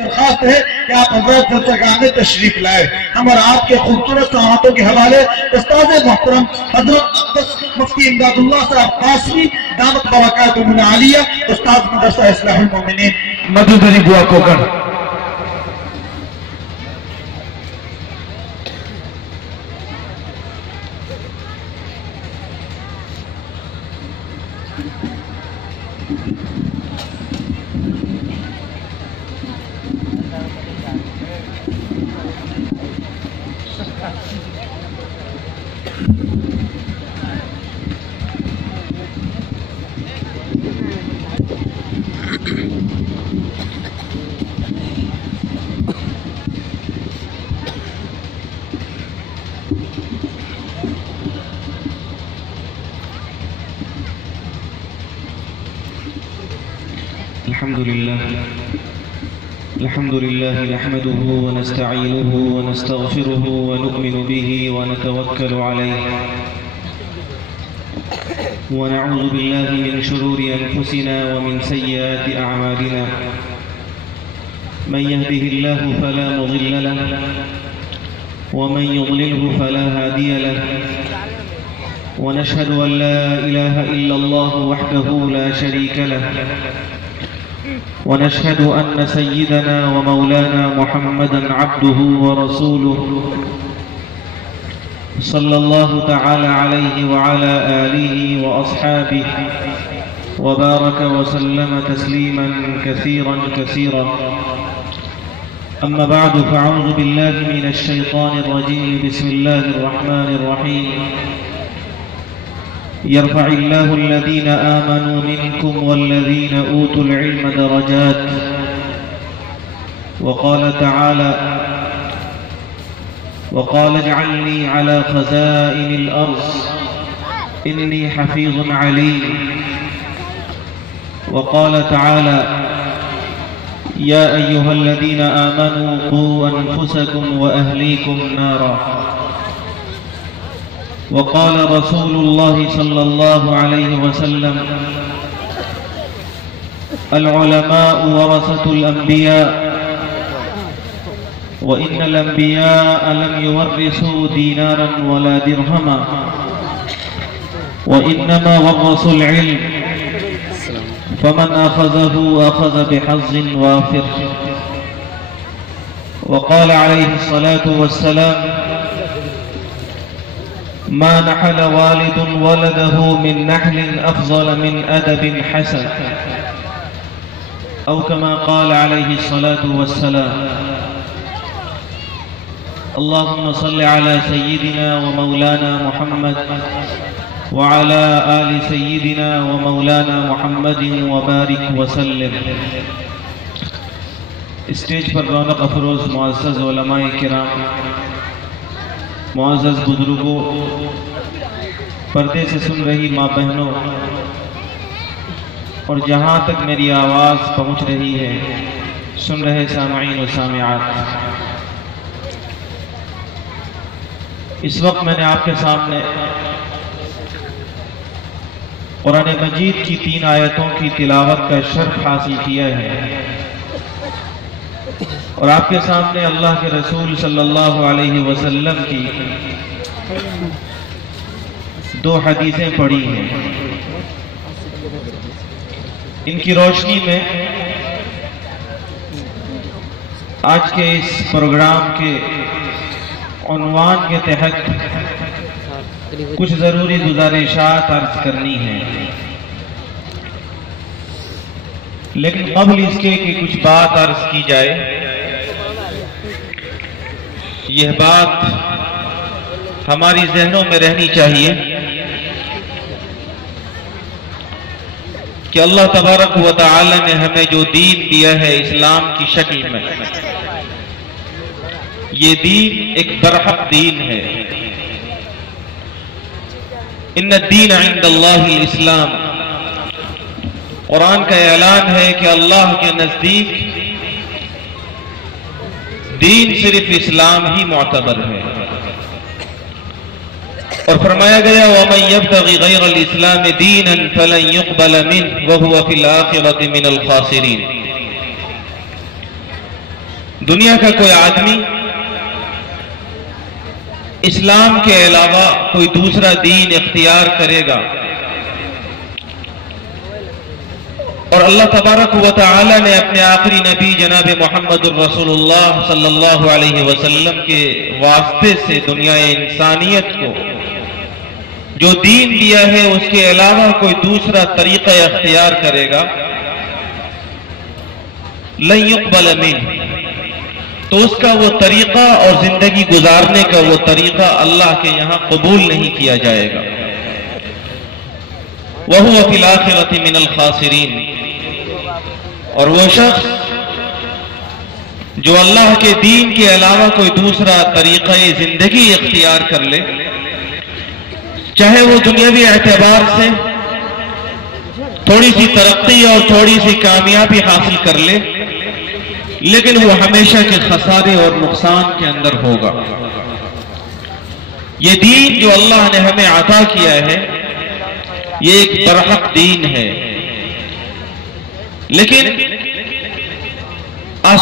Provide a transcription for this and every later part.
درخواست ہے کہ آپ حضرت درسگاہ میں تشریف لائے. ہم اور آپ کے خوبصورت سماعتوں کے حوالے استاد محترم حضرت اقدس مفتی امداد اللہ صاحب قاسمی دامت برکاتہ عالیہ استاد مدرسہ اصلاح المومنین مدودری بوا کوکڑ. الحمد لله نحمده ونستعينه ونستغفره ونؤمن به ونتوكل عليه ونعوذ بالله من شرور أنفسنا ومن سيئات أعمالنا من يهده الله فلا مضل له ومن يضلله فلا هادي له ونشهد أن لا إله إلا الله وحده لا شريك له ونشهد أن سيدنا ومولانا محمدًا عبده ورسوله صلى الله تعالى عليه وعلى آله وأصحابه وبارك وسلم تسليمًا كثيرًا كثيرًا. أما بعد فأعوذ بالله من الشيطان الرجيم. بسم الله الرحمن الرحيم. يرفع الله الذين آمنوا منكم والذين أوتوا العلم درجات. وقال تعالى: وقال اجعلني على خزائن الأرض إني حفيظ عليم. وقال تعالى: يا أيها الذين آمنوا قوا أنفسكم وأهليكم نارا. وقال رسول الله صلى الله عليه وسلم: العلماء ورثة الأنبياء وإن الأنبياء لم يورثوا دينارا ولا درهما وإنما ورثوا العلم فمن أخذه أخذ بحظ وافر. وقال عليه الصلاة والسلام: ما نحل والد ولده من نحل أفضل من أدب حسن، أو كما قال عليه الصلاة والسلام. اللهم صل على سيدنا ومولانا محمد وعلى آل سيدنا ومولانا محمد وبارك وسلم. اسٹیج پر رونق افروز معزز علماء کرام، معزز بزرگوں، پردے سے سن رہی ماں بہنوں، اور جہاں تک میری آواز پہنچ رہی ہے سن رہے سامعین و سامعات، اس وقت میں نے آپ کے سامنے قرآن مجید کی 3 آیتوں کی تلاوت کا شرف حاصل کیا ہے، اور آپ کے سامنے اللہ کے رسول صلی اللہ علیہ وسلم کی 2 حدیثیں پڑھی ہیں. ان کی روشنی میں آج کے اس پروگرام کے عنوان کے تحت کچھ ضروری گزارشات عرض کرنی ہیں، لیکن قبل اس کے کہ کچھ بات عرض کی جائے، یہ بات ہماری ذہنوں میں رہنی چاہیے کہ اللہ تبارک و تعالی نے ہمیں جو دین دیا ہے اسلام کی شکل میں، یہ دین ایک برحق دین ہے. ان الدین عند اللہ الاسلام. قرآن کا اعلان ہے کہ اللہ کے نزدیک دین صرف اسلام ہی معتبر ہے، اور فرمایا گیا وَمَن يَبْتَغِ غَيْرَ الْإِسْلَامِ دِينًا فَلَن يُقْبَلَ مِنْهُ وَهُوَ فِي الْآخِرَةِ مِنَ الْخَاسِرِينَ. دنیا کا کوئی آدمی اسلام کے علاوہ کوئی دوسرا دین اختیار کرے گا اور اللہ تبارک و تعالی نے اپنے آخری نبی جناب محمد الرسول اللہ صلی اللہ علیہ وسلم کے واسطے سے دنیا انسانیت کو جو دین دیا ہے اس کے علاوہ کوئی دوسرا طریقہ اختیار کرے گا لن يقبل منه، تو اس کا وہ طریقہ اور زندگی گزارنے کا وہ طریقہ اللہ کے یہاں قبول نہیں کیا جائے گا۔ وَهُوَ فِي الْآخِرَةِ مِنَ الْخَاسِرِينَ، اور وہ شخص جو اللہ کے دین کے علاوہ کوئی دوسرا طریقہ زندگی اختیار کر لے، چاہے وہ دنیاوی اعتبار سے تھوڑی سی ترقی اور تھوڑی سی کامیابی حاصل کر لے، لیکن وہ ہمیشہ کے خسارے اور نقصان کے اندر ہوگا۔ یہ دین جو اللہ نے ہمیں عطا کیا ہے یہ ایک برحق دین ہے، لیکن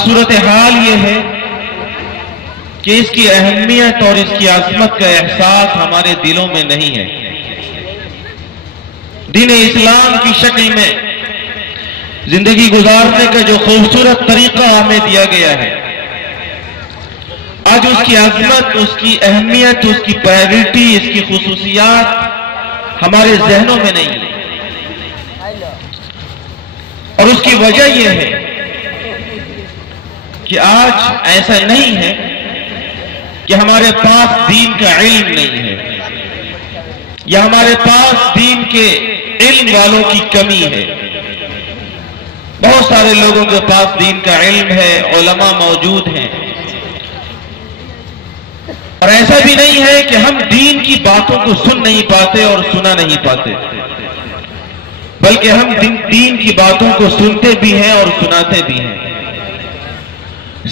صورتحال یہ ہے کہ اس کی اہمیت اور اس کی عظمت کا احساس ہمارے دلوں میں نہیں ہے۔ دین اسلام کی شکل میں زندگی گزارنے کا جو خوبصورت طریقہ ہمیں دیا گیا ہے، آج اس کی عظمت، اس کی اہمیت، اس کی پرائیورٹی، اس کی خصوصیات ہمارے ذہنوں میں نہیں ہے، اور اس کی وجہ یہ ہے کہ آج ایسا نہیں ہے کہ ہمارے پاس دین کا علم نہیں ہے یا ہمارے پاس دین کے علم والوں کی کمی ہے۔ بہت سارے لوگوں کے پاس دین کا علم ہے، علماء موجود ہیں، اور ایسا بھی نہیں ہے کہ ہم دین کی باتوں کو سن نہیں پاتے اور سنا نہیں پاتے، بلکہ ہم دین کی باتوں کو سنتے بھی ہیں اور سناتے بھی ہیں۔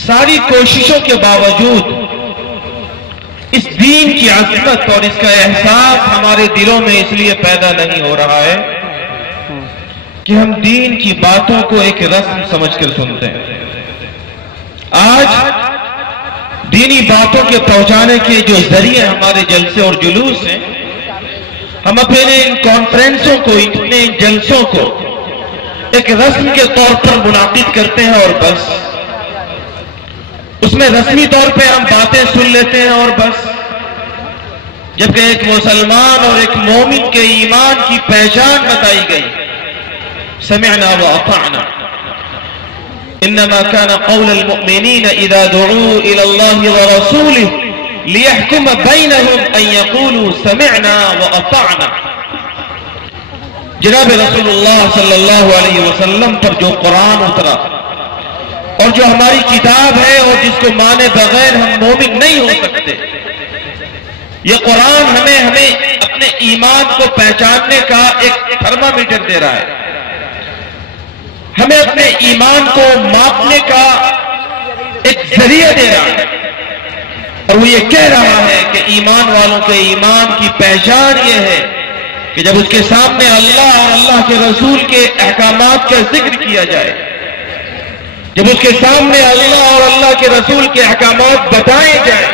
ساری کوششوں کے باوجود اس دین کی عظمت اور اس کا احساس ہمارے دلوں میں اس لیے پیدا نہیں ہو رہا ہے کہ ہم دین کی باتوں کو ایک رسم سمجھ کر سنتے ہیں۔ آج دینی باتوں کے پہنچانے کے جو ذریعے ہمارے جلسے اور جلوس ہیں، ہم اپنے ان کانفرنسوں کو، اپنے ان جلسوں کو ایک رسم کے طور پر منعقد کرتے ہیں اور بس اس میں رسمی طور پہ ہم باتیں سن لیتے ہیں اور بس، جبکہ ایک مسلمان اور ایک مومن کے ایمان کی پہچان بتائی گئی، سمعنا واطعنا، انما كان قول المؤمنين اذا دعوا الى الله ورسوله ليحكم بينهم ان يقولوا سمعنا واطعنا۔ جناب رسول اللہ صلی اللہ علیہ وسلم پر جو قرآن اترا اور جو ہماری کتاب ہے اور جس کو مانے بغیر ہم مومن نہیں ہو سکتے، یہ قرآن ہمیں اپنے ایمان کو پہچاننے کا ایک تھرمامیٹر دے رہا ہے، ہمیں اپنے ایمان کو ماپنے کا ایک ذریعہ دے رہا ہے، اور وہ یہ کہہ رہا ہے کہ ایمان والوں کے ایمان کی پہچان یہ ہے کہ جب اس کے سامنے اللہ اور اللہ کے رسول کے احکامات کا ذکر کیا جائے، جب اس کے سامنے اللہ اور اللہ کے رسول کے احکامات بتائے جائیں،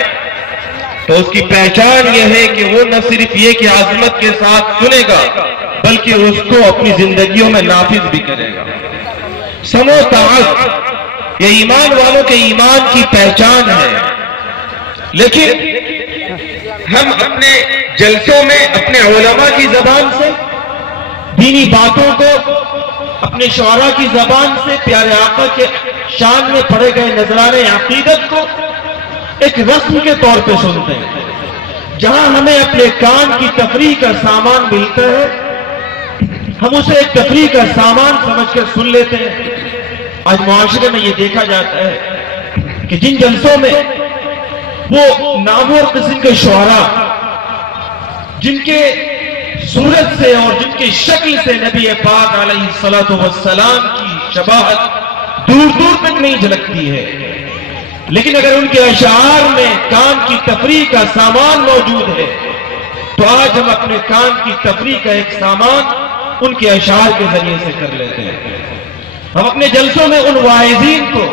تو اس کی پہچان یہ ہے کہ وہ نہ صرف یہ کہ عظمت کے ساتھ سنے گا بلکہ اس کو اپنی زندگیوں میں نافذ بھی کرے گا۔ سمو تعت، یہ ایمان والوں کے ایمان کی پہچان ہے، لیکن ہم اپنے جلسوں میں اپنے علماء کی زبان سے دینی باتوں کو، اپنے شعراء کی زبان سے پیارے آقا کے شان میں پڑھے گئے نذرانے عقیدت کو ایک رسم کے طور پہ سنتے ہیں، جہاں ہمیں اپنے کان کی تفریح کا سامان ملتا ہے ہم اسے ایک تفریح کا سامان سمجھ کر سن لیتے ہیں۔ آج معاشرے میں یہ دیکھا جاتا ہے کہ جن جلسوں میں وہ نامور قسم کے شعراء جن کے صورت سے اور جن کی شکل سے نبی پاک علیہ الصلوۃ والسلام کی شباہت دور دور تک نہیں جھلکتی ہے، لیکن اگر ان کے اشعار میں کان کی تفریح کا سامان موجود ہے تو آج ہم اپنے کان کی تفریح کا ایک سامان ان کے اشعار کے ذریعے سے کر لیتے ہیں۔ ہم اپنے جلسوں میں ان واعظین کو،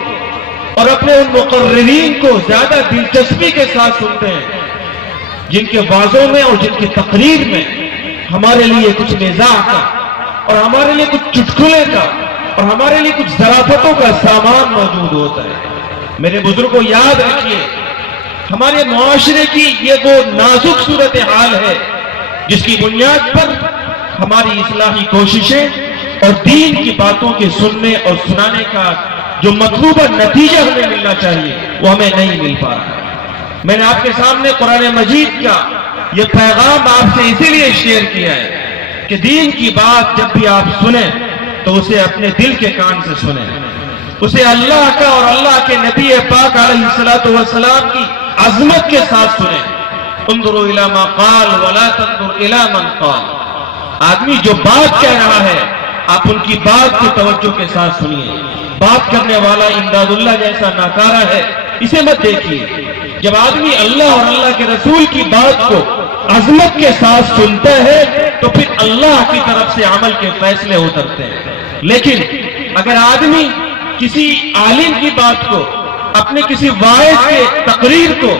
اور اپنے ان مقررین کو زیادہ دلچسپی کے ساتھ سنتے ہیں جن کے واضحوں میں اور جن کی تقریر میں ہمارے لیے کچھ مزاح کا اور ہمارے لیے کچھ چٹکلے کا اور ہمارے لیے کچھ ظرافتوں کا سامان موجود ہوتا ہے۔ میرے بزرگوں یاد رکھیے، ہمارے معاشرے کی یہ وہ نازک صورتحال ہے جس کی بنیاد پر ہماری اصلاحی کوششیں اور دین کی باتوں کے سننے اور سنانے کا جو مطلوبہ نتیجہ ہمیں ملنا چاہیے وہ ہمیں نہیں مل پا رہا۔ میں نے آپ کے سامنے قرآن مجید کا یہ پیغام آپ سے اسی لیے شیئر کیا ہے کہ دین کی بات جب بھی آپ سنیں تو اسے اپنے دل کے کان سے سنیں، اسے اللہ کا اور اللہ کے نبی پاک علیہ الصلوۃ والسلام کی عظمت کے ساتھ سنیں۔ انظروا الی ما قال ولا تنظر الی من قال۔ آدمی جو بات کہہ رہا ہے آپ ان کی بات کو توجہ کے ساتھ سنیے۔ بات کرنے والا امداد اللہ جیسا ناکارہ ہے اسے مت دیکھیے۔ جب آدمی اللہ اور اللہ کے رسول کی بات کو عظمت کے ساتھ سنتا ہے تو پھر اللہ کی طرف سے عمل کے فیصلے اترتے ہیں۔ لیکن اگر آدمی کسی عالم کی بات کو، اپنے کسی واعظ کے تقریر کو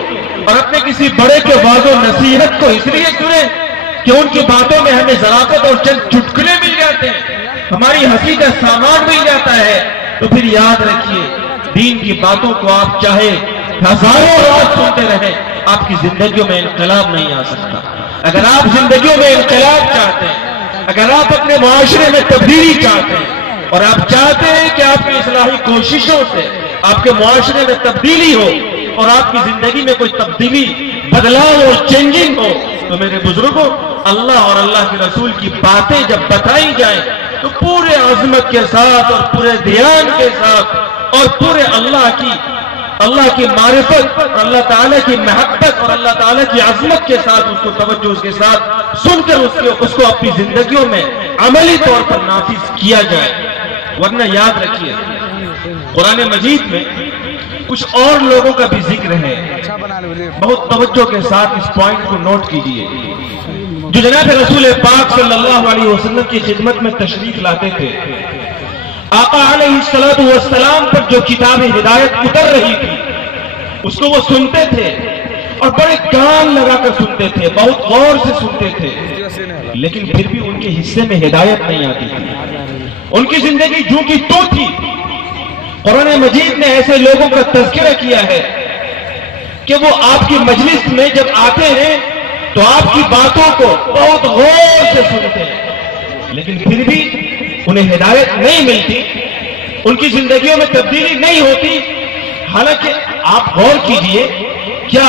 اور اپنے کسی بڑے کے وعظ و نصیحت کو اس لیے سنے کہ ان کی باتوں میں ہمیں ذرافت اور چند چٹکلے مل جاتے ہیں، ہماری ہنسی کا سامان مل جاتا ہے، تو پھر یاد رکھیے دین کی باتوں کو آپ چاہے ہزاروں رات سنتے رہیں آپ کی زندگیوں میں انقلاب نہیں آ سکتا۔ اگر آپ زندگیوں میں انقلاب چاہتے ہیں، اگر آپ اپنے معاشرے میں تبدیلی چاہتے ہیں اور آپ چاہتے ہیں کہ آپ کی اصلاحی کوششوں سے آپ کے معاشرے میں تبدیلی ہو اور آپ کی زندگی میں کوئی تبدیلی، بدلاؤ اور چینجنگ ہو، تو میرے بزرگوں اللہ اور اللہ کے رسول کی باتیں جب بتائی جائیں تو پورے عظمت کے ساتھ اور پورے دھیان کے ساتھ اور پورے اللہ کی معرفت اور اللہ تعالیٰ کی محبت اور اللہ تعالیٰ کی عظمت کے ساتھ اس کو توجہ اس کے ساتھ سن کر اس کو اپنی زندگیوں میں عملی طور پر نافذ کیا جائے۔ ورنہ یاد رکھیے قرآن مجید میں کچھ اور لوگوں کا بھی ذکر ہے، بہت توجہ کے ساتھ اس پوائنٹ کو نوٹ کیجئے، جو جناب رسول پاک صلی اللہ علیہ وسلم کی خدمت میں تشریف لاتے تھے۔ آقا علیہ السلام پر جو کتاب ہدایت اتر رہی تھی اس کو وہ سنتے تھے اور بڑے کان لگا کر سنتے تھے، بہت غور سے سنتے تھے، لیکن پھر بھی ان کے حصے میں ہدایت نہیں آتی تھی، ان کی زندگی جوں کی تو تھی۔ قرآن مجید نے ایسے لوگوں کا تذکرہ کیا ہے کہ وہ آپ کی مجلس میں جب آتے ہیں تو آپ کی باتوں کو بہت غور سے سنتے ہیں، لیکن پھر بھی انہیں ہدایت نہیں ملتی، ان کی زندگیوں میں تبدیلی نہیں ہوتی۔ حالانکہ آپ غور کیجئے، کیا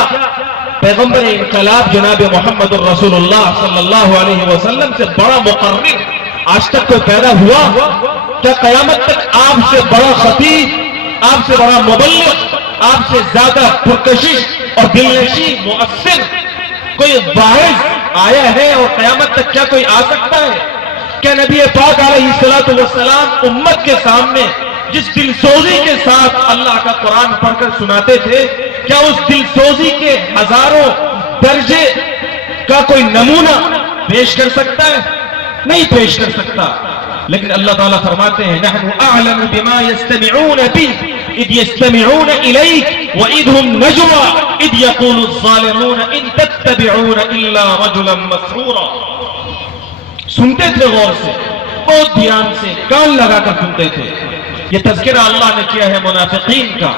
پیغمبر انقلاب جناب محمد الرسول اللہ صلی اللہ علیہ وسلم سے بڑا مقرر آج تک کوئی پیدا ہوا؟ کیا قیامت تک آپ سے بڑا خطیب، آپ سے بڑا مبلغ، آپ سے زیادہ پرکشش اور دلنشین مؤثر کوئی واعظ آیا ہے اور قیامت تک کیا کوئی آ سکتا ہے؟ کیا نبی پاک علیہ السلام امت کے سامنے جس دل سوزی کے ساتھ اللہ کا قرآن پڑھ کر سناتے تھے، کیا اس دل سوزی کے ہزاروں درجے کا کوئی نمونہ پیش کر سکتا ہے؟ نہیں پیش کر سکتا۔ لیکن اللہ تعالیٰ فرماتے ہیں نحن اعلم بما يستمعون به اذ يستمعون اليك واذ هم نجوى اذ يقول الظالمون ان تتبعون الا رجلا مسحورا۔ سنتے تھے غور سے، بہت دھیان سے، کان لگا کر سنتے تھے۔ یہ تذکرہ اللہ نے کیا ہے منافقین کا،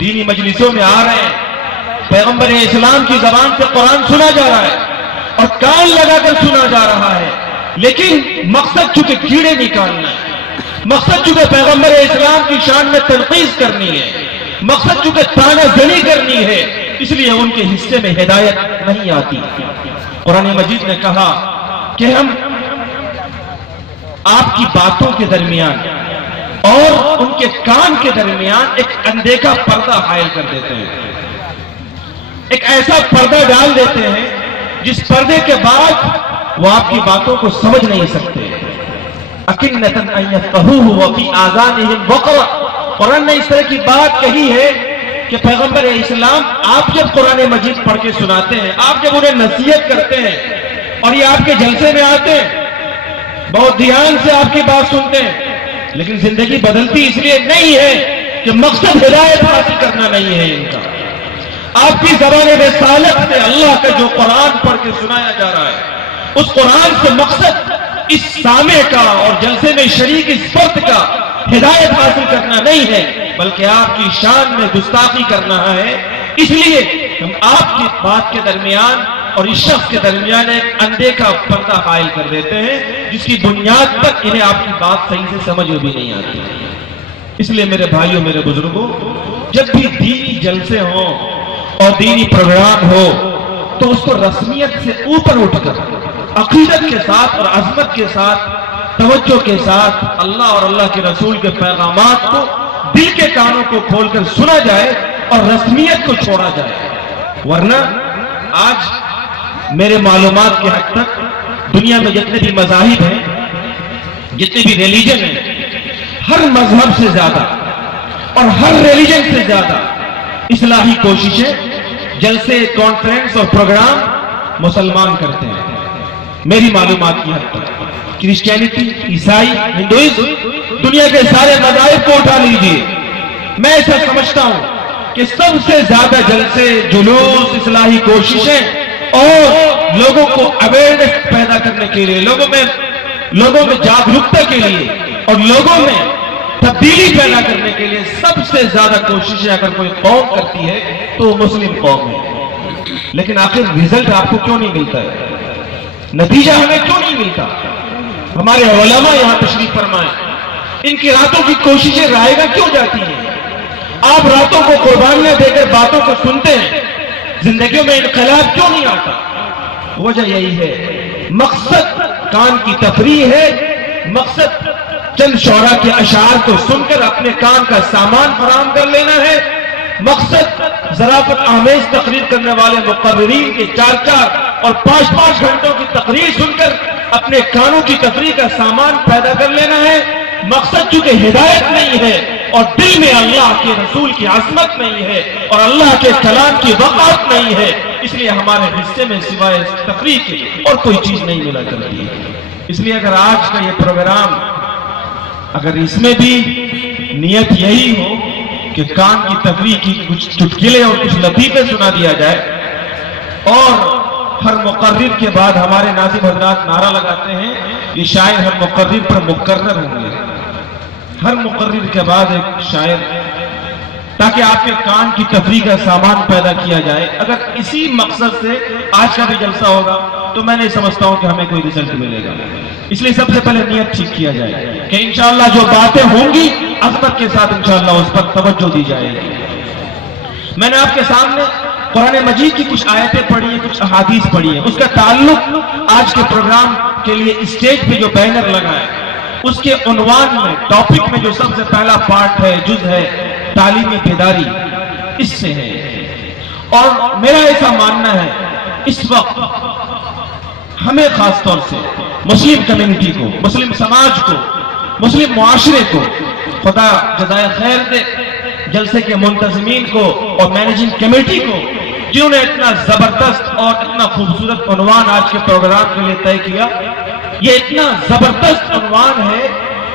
دینی مجلسوں میں آ رہے ہیں، پیغمبر اسلام کی زبان سے قرآن سنا جا رہا ہے اور کان لگا کر سنا جا رہا ہے، لیکن مقصد چونکہ کیڑے نکالنا ہے، مقصد چونکہ پیغمبر اسلام کی شان میں تنقید کرنی ہے، مقصد چونکہ تانا زنی کرنی ہے، اس لیے ان کے حصے میں ہدایت نہیں آتی۔ قرآن مجید نے کہا کہ ہم آپ کی باتوں کے درمیان اور ان کے کان کے درمیان ایک اندیکھا پردہ حائل کر دیتے ہیں، ایک ایسا پردہ ڈال دیتے ہیں جس پردے کے بعد وہ آپ کی باتوں کو سمجھ نہیں سکتے۔ اکنۃ ان یفقہوہ وفی آذانہم وقر۔ قرآن نے اس طرح کی بات کہی ہے کہ پیغمبر اسلام آپ جب قرآن مجید پڑھ کے سناتے ہیں، آپ جب انہیں نصیحت کرتے ہیں اور یہ آپ کے جلسے میں آتے ہیں، بہت دھیان سے آپ کی بات سنتے ہیں، لیکن زندگی بدلتی اس لیے نہیں ہے کہ مقصد ہدایت حاصل کرنا نہیں ہے ان کا. آپ کی زبان رسالت سے اللہ کا جو قرآن پڑھ کے سنایا جا رہا ہے، اس قرآن سے مقصد اس سامع کا اور جلسے میں شریک اس فرد کا ہدایت حاصل کرنا نہیں ہے، بلکہ آپ کی شان میں گستاخی کرنا ہے. اس لیے ہم آپ کی بات کے درمیان اور اس شخص کے درمیان ایک اندیکھا پردہ قائل کر دیتے ہیں، جس کی بنیاد پر انہیں آپ کی بات صحیح سے سمجھ بھی نہیں آتی. اس لیے میرے بھائیوں، میرے بزرگوں، جب بھی دینی جلسے ہوں اور دینی پروگرام ہو تو اس کو رسمیت سے اوپر اٹھ کر عقیدت کے ساتھ اور عظمت کے ساتھ، توجہ کے ساتھ اللہ اور اللہ کے رسول کے پیغامات کو دل کے کانوں کو کھول کر سنا جائے اور رسمیت کو چھوڑا جائے. ورنہ آج میرے معلومات کے حد تک دنیا میں جتنے بھی مذاہب ہیں، جتنے بھی ریلیجن ہیں، ہر مذہب سے زیادہ اور ہر ریلیجن سے زیادہ اصلاحی کوششیں، جلسے، کانفرنس اور پروگرام مسلمان کرتے ہیں. میری معلومات کی حد تک کرسچینٹی، عیسائی، ہندوئزم، دنیا کے سارے مذاہب کو اٹھا لیجئے، میں ایسا سمجھتا ہوں کہ سب سے زیادہ جلسے، جلوس، اصلاحی کوششیں اور لوگوں کو اویئرنیس پیدا کرنے کے لیے، لوگوں میں جاگرکتا کے لیے اور لوگوں میں تبدیلی پیدا کرنے کے لیے سب سے زیادہ کوششیں اگر کوئی قوم کرتی ہے تو مسلم قوم ہے. لیکن آخر رزلٹ آپ کو کیوں نہیں ملتا ہے؟ نتیجہ ہمیں کیوں نہیں ملتا؟ ہمارے علماء یہاں تشریف فرمائیں، ان کی راتوں کی کوششیں رائے گا کیوں جاتی ہیں؟ آپ راتوں کو قربانیاں دے کر باتوں کو سنتے ہیں، زندگیوں میں انقلاب کیوں نہیں آتا؟ وجہ یہی ہے، مقصد کان کی تفریح ہے، مقصد چند شعراء کے اشعار کو سن کر اپنے کان کا سامان فراہم کر لینا ہے، مقصد ظرافت آمیز تقریر کرنے والے مقررین کے 4 اور 5 گھنٹوں کی تقریر سن کر اپنے کانوں کی تفریح کا سامان پیدا کر لینا ہے. مقصد چونکہ ہدایت نہیں ہے اور دل میں اللہ کے رسول کی عظمت نہیں ہے اور اللہ کے کلام کی وقعت نہیں ہے، اس لیے ہمارے حصے میں سوائے تفریح کی اور کوئی چیز نہیں ملا کرتی ہے. اس لیے اگر آج کا یہ پروگرام، اگر اس میں بھی نیت یہی ہو کہ کان کی تفریح کی کچھ چٹکلے اور کچھ لطیفے سنا دیا جائے، اور ہر مقرر کے بعد ہمارے ناظم حضرات نعرہ لگاتے ہیں یہ شاعر ہر مقرر پر مقرر ہوں گے، ہر مقرر کے بعد ایک شاعر، تاکہ آپ کے کان کی تفریح کا سامان پیدا کیا جائے. اگر اسی مقصد سے آج کا بھی جلسہ ہوگا تو میں نہیں سمجھتا ہوں کہ ہمیں کوئی رزلٹ ملے گا. اس لیے سب سے پہلے نیت ٹھیک کیا جائے کہ انشاءاللہ جو باتیں ہوں گی عظمت کے ساتھ انشاءاللہ اس پر توجہ دی جائے گی. میں نے آپ کے سامنے قرآن مجید کی کچھ آیتیں پڑھی ہیں، کچھ احادیث پڑھی ہیں، اس کا تعلق آج کے پروگرام کے لیے اسٹیج پہ جو بینر لگا ہے اس کے عنوان میں، ٹاپک میں جو سب سے پہلا پارٹ ہے، جز ہے تعلیمی بیداری، اس سے ہے. اور میرا ایسا ماننا ہے اس وقت ہمیں خاص طور سے مسلم کمیونٹی کو، مسلم سماج کو، مسلم معاشرے کو خدا جزائے خیر دے، جلسے کے منتظمین کو اور مینیجنگ کمیٹی کو، جنہوں نے اتنا زبردست اور اتنا خوبصورت عنوان آج کے پروگرام کے لیے طے کیا. یہ اتنا زبردست عنوان ہے.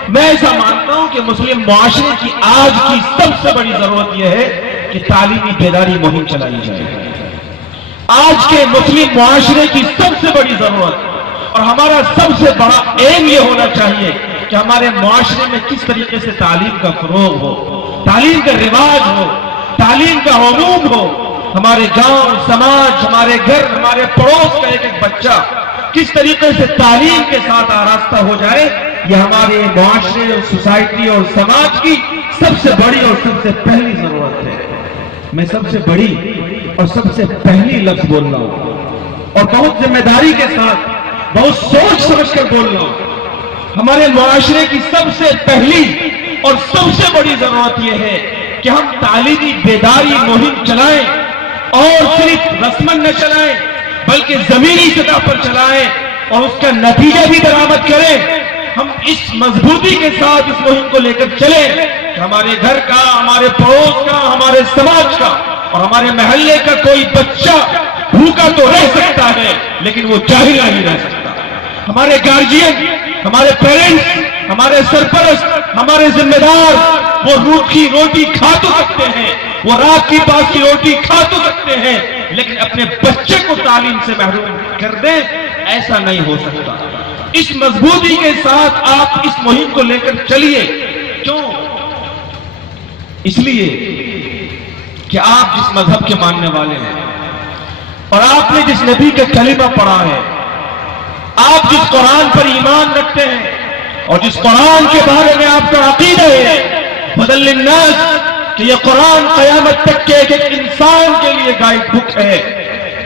میں ایسا مانتا ہوں کہ مسلم معاشرے کی آج کی سب سے بڑی ضرورت یہ ہے کہ تعلیمی بیداری مہم چلائی جائے. آج کے مسلم معاشرے کی سب سے بڑی ضرورت اور ہمارا سب سے بڑا ایم یہ ہونا چاہیے کہ ہمارے معاشرے میں کس طریقے سے تعلیم کا فروغ ہو، تعلیم کا رواج ہو، تعلیم کا عموم ہو. ہمارے گاؤں، سماج، ہمارے گھر، ہمارے پڑوس کا ایک بچہ کس طریقے سے تعلیم کے ساتھ آراستہ ہو جائے، یہ ہمارے معاشرے اور سوسائٹی اور سماج کی سب سے بڑی اور سب سے پہلی ضرورت ہے. میں سب سے بڑی اور سب سے پہلی لفظ بول رہا ہوں اور بہت ذمہ داری کے ساتھ، بہت سوچ سمجھ کر بول رہا ہوں. ہمارے معاشرے کی سب سے پہلی اور سب سے بڑی ضرورت یہ ہے کہ ہم تعلیمی بیداری مہم چلائیں، اور صرف رسمن نہ چلائیں بلکہ زمینی سطح پر چلائیں اور اس کا نتیجہ بھی برآمد کریں. ہم اس مضبوطی کے ساتھ اس مہم کو لے کر چلیں کہ ہمارے گھر کا، ہمارے پڑوس کا، ہمارے سماج کا اور ہمارے محلے کا کوئی بچہ بھوکا تو رہ سکتا ہے لیکن وہ جاہل نہیں رہ سکتا. ہمارے گارجین، ہمارے پیرنٹس ہمارے سرپرست، ہمارے ذمہ دار وہ روکھی روٹی کھا تو سکتے ہیں، وہ رات کی باسی روٹی کھا تو سکتے ہیں، لیکن اپنے بچے کو تعلیم سے محروم کر دیں، ایسا نہیں ہو سکتا۔ اس مضبوطی کے ساتھ آپ اس مہم کو لے کر چلیے۔ کیوں؟ اس لیے کہ آپ جس مذہب کے ماننے والے ہیں اور آپ نے جس نبی کا کلمہ پڑھا ہے، آپ جس قرآن پر ایمان رکھتے ہیں اور جس قرآن کے بارے میں آپ کا عقیدہ ہے ہدی للناس، کہ یہ قرآن قیامت تک کے ایک انسان کے لیے گائیڈ بک ہے،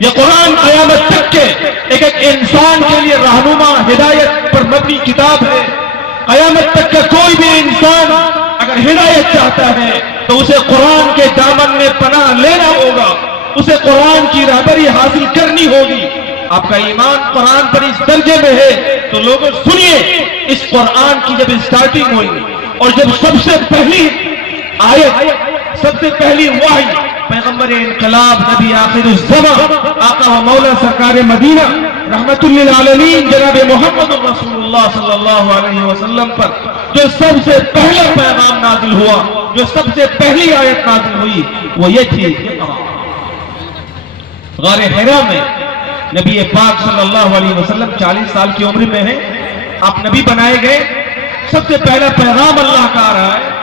یہ قرآن قیامت تک کے ایک انسان کے لیے رہنما ہدایت پر مبنی کتاب ہے۔ قیامت تک کا کوئی بھی انسان اگر ہدایت چاہتا ہے تو اسے قرآن کے دامن میں پناہ لینا ہوگا، اسے قرآن کی رہبری حاصل کرنی ہوگی۔ آپ کا ایمان قرآن پر اس درجے میں ہے تو لوگوں سنیے، اس قرآن کی جب اسٹارٹنگ ہوئی اور جب سب سے پہلی آیت، سب سے پہلی وحی پیغمبر انقلاب نبی آخر الزمان آقا و مولا سرکار مدینہ رحمت للعالمین جناب محمد رسول اللہ صلی اللہ علیہ وسلم پر جو سب سے پہلا پیغام نازل ہوا، جو سب سے پہلی آیت نازل ہوئی، وہ یہ تھی غار حرا میں نبی پاک صلی اللہ علیہ وسلم 40 سال کی عمر میں ہیں، آپ نبی بنائے گئے، سب سے پہلا پیغام اللہ کا آ رہا ہے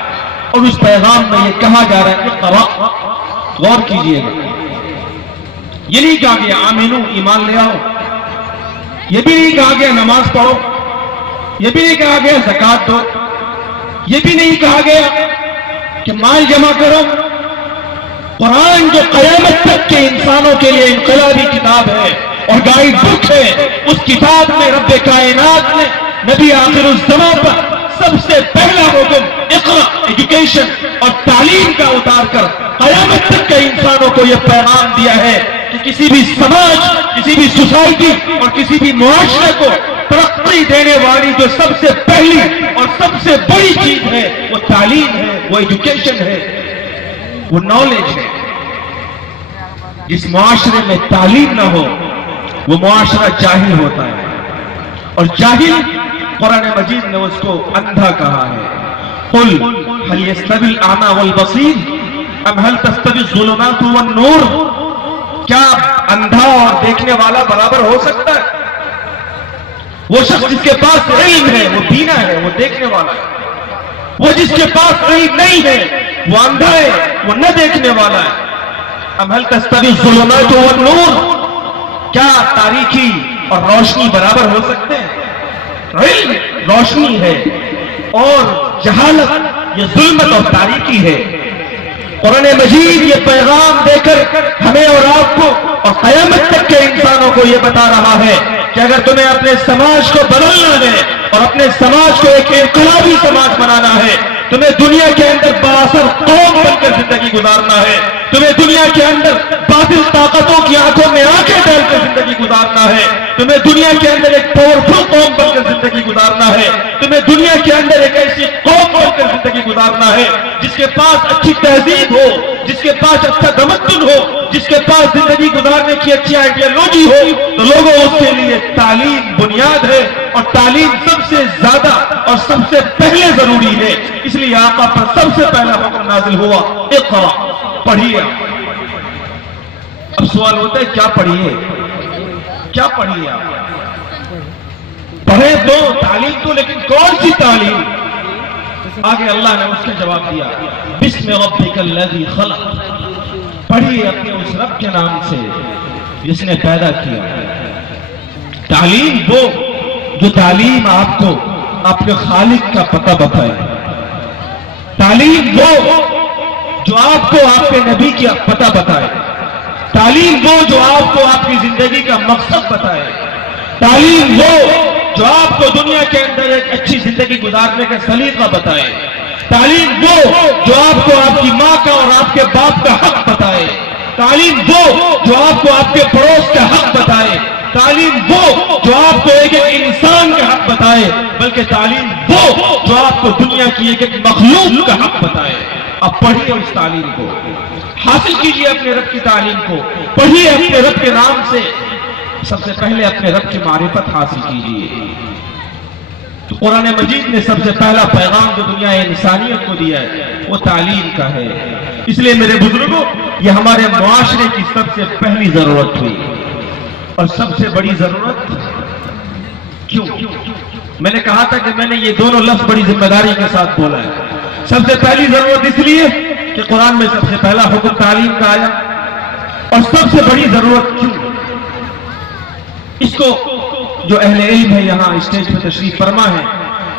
اور اس پیغام میں یہ کہا جا رہا ہے کہ اقرأ، غور کیجئے گا، یہ نہیں کہا گیا آمینو ایمان لے آؤ، یہ بھی نہیں کہا گیا نماز پڑھو، یہ بھی نہیں کہا گیا زکات دو، یہ بھی نہیں کہا گیا کہ مال جمع کرو۔ قرآن جو قیامت تک کے انسانوں کے لیے انقلابی کتاب ہے اور گائیڈ بک ہے، اس کتاب میں رب کائنات نے نبی آخر الزمان پر سب سے پہلا حکم اقرا، ایجوکیشن اور تعلیم کا اتار کر قیامت تک کے انسانوں کو یہ پیغام دیا ہے کہ کسی بھی سماج، کسی بھی سوسائٹی اور کسی بھی معاشرے کو ترقی دینے والی جو سب سے پہلی اور سب سے بڑی چیز ہے وہ تعلیم ہے، وہ ایجوکیشن ہے، وہ نالج ہے۔ جس معاشرے میں تعلیم نہ ہو وہ معاشرہ جاہل ہوتا ہے، اور جاہل قرآن مجید نے اس کو اندھا کہا ہے۔ قل هل يستوي الاعمى والبصير ام هل تستوي الظلمات والنور، کیا اندھا اور دیکھنے والا برابر ہو سکتا ہے؟ وہ شخص جس کے پاس علم ہے وہ بینا ہے، وہ دیکھنے والا ہے، وہ جس کے پاس علم نہیں ہے وہ اندھا ہے، وہ نہ دیکھنے والا ہے۔ ام هل تستوي الظلمات والنور، کیا تاریکی اور روشنی برابر ہو سکتے ہیں؟ علم روشنی ہے اور جہالت یہ ظلمت اور تاریکی ہے۔ قرآن مجید یہ پیغام دے کر ہمیں اور آپ کو اور قیامت تک کے انسانوں کو یہ بتا رہا ہے کہ اگر تمہیں اپنے سماج کو بدلنا ہے اور اپنے سماج کو ایک انقلابی سماج بنانا ہے، تمہیں دنیا کے اندر بااثر قوم بن کر زندگی گزارنا ہے، تمہیں دنیا کے اندر باطل طاقتوں کی آنکھوں میں آنکھیں ڈال کر زندگی گزارنا ہے، تمہیں دنیا کے اندر ایک پاورفل قوم بن کر زندگی گزارنا ہے، تمہیں دنیا کے اندر ایک ایسی قوم بن کر زندگی گزارنا ہے جس کے پاس اچھی تہذیب ہو، جس کے پاس اچھا تمدن ہو، جس کے پاس زندگی گزارنے کی اچھی آئیڈیالوجی ہو۔ تو لوگوں اس کے لیے تعلیم بنیاد ہے اور تعلیم سب سے زیادہ اور سب سے پہلے ضروری ہے، اس لیے آقا پر سب سے پہلا حکم نازل ہوا اقرا، پڑھیے۔ اب سوال ہوتا ہے کیا پڑھیے، کیا پڑھیے آپ؟ پڑھیں تو تعلیم تو، لیکن کون سی تعلیم؟ آگے اللہ نے اس کا جواب دیا بسم ربک الذی خلق، پڑھیے اپنے اس رب کے نام سے جس نے پیدا کیا۔ تعلیم وہ جو تعلیم آپ کو آپ کے خالق کا پتہ بتائے، تعلیم وہ جو آپ کو آپ کے نبی کا پتہ بتائے، تعلیم وہ جو آپ کو آپ کی زندگی کا مقصد بتائے، تعلیم وہ جو آپ کو دنیا کے اندر ایک اچھی زندگی گزارنے کا سلیقہ بتائے، تعلیم وہ جو آپ کو آپ کی ماں کا اور آپ کے باپ کا حق بتائے، تعلیم وہ جو آپ کو آپ کے پڑوس کا حق بتائے، تعلیم وہ جو آپ کو ایک انسان کا حق بتائے، بلکہ تعلیم وہ جو آپ کو دنیا کی ایک مخلوق کا حق بتائے۔ اب پڑھیے اس تعلیم کو، حاصل کیجئے اپنے رب کی تعلیم کو، پڑھیے اپنے رب کے نام سے، سب سے پہلے اپنے رب کی معرفت حاصل کیجئے۔ تو قرآن مجید نے سب سے پہلا پیغام جو دنیا انسانیت کو دیا ہے وہ تعلیم کا ہے. اس لیے میرے بزرگوں یہ ہمارے معاشرے کی سب سے پہلی ضرورت ہوئی اور سب سے بڑی ضرورت. کیوں؟ میں نے کہا تھا کہ میں نے یہ دونوں لفظ بڑی ذمہ داری کے ساتھ بولا ہے. سب سے پہلی ضرورت اس لیے کہ قرآن میں سب سے پہلا حکم تعلیم کا آیا. اور سب سے بڑی ضرورت کیوں؟ اس کو جو اہل علم ہے یہاں اسٹیج پہ تشریف فرما ہے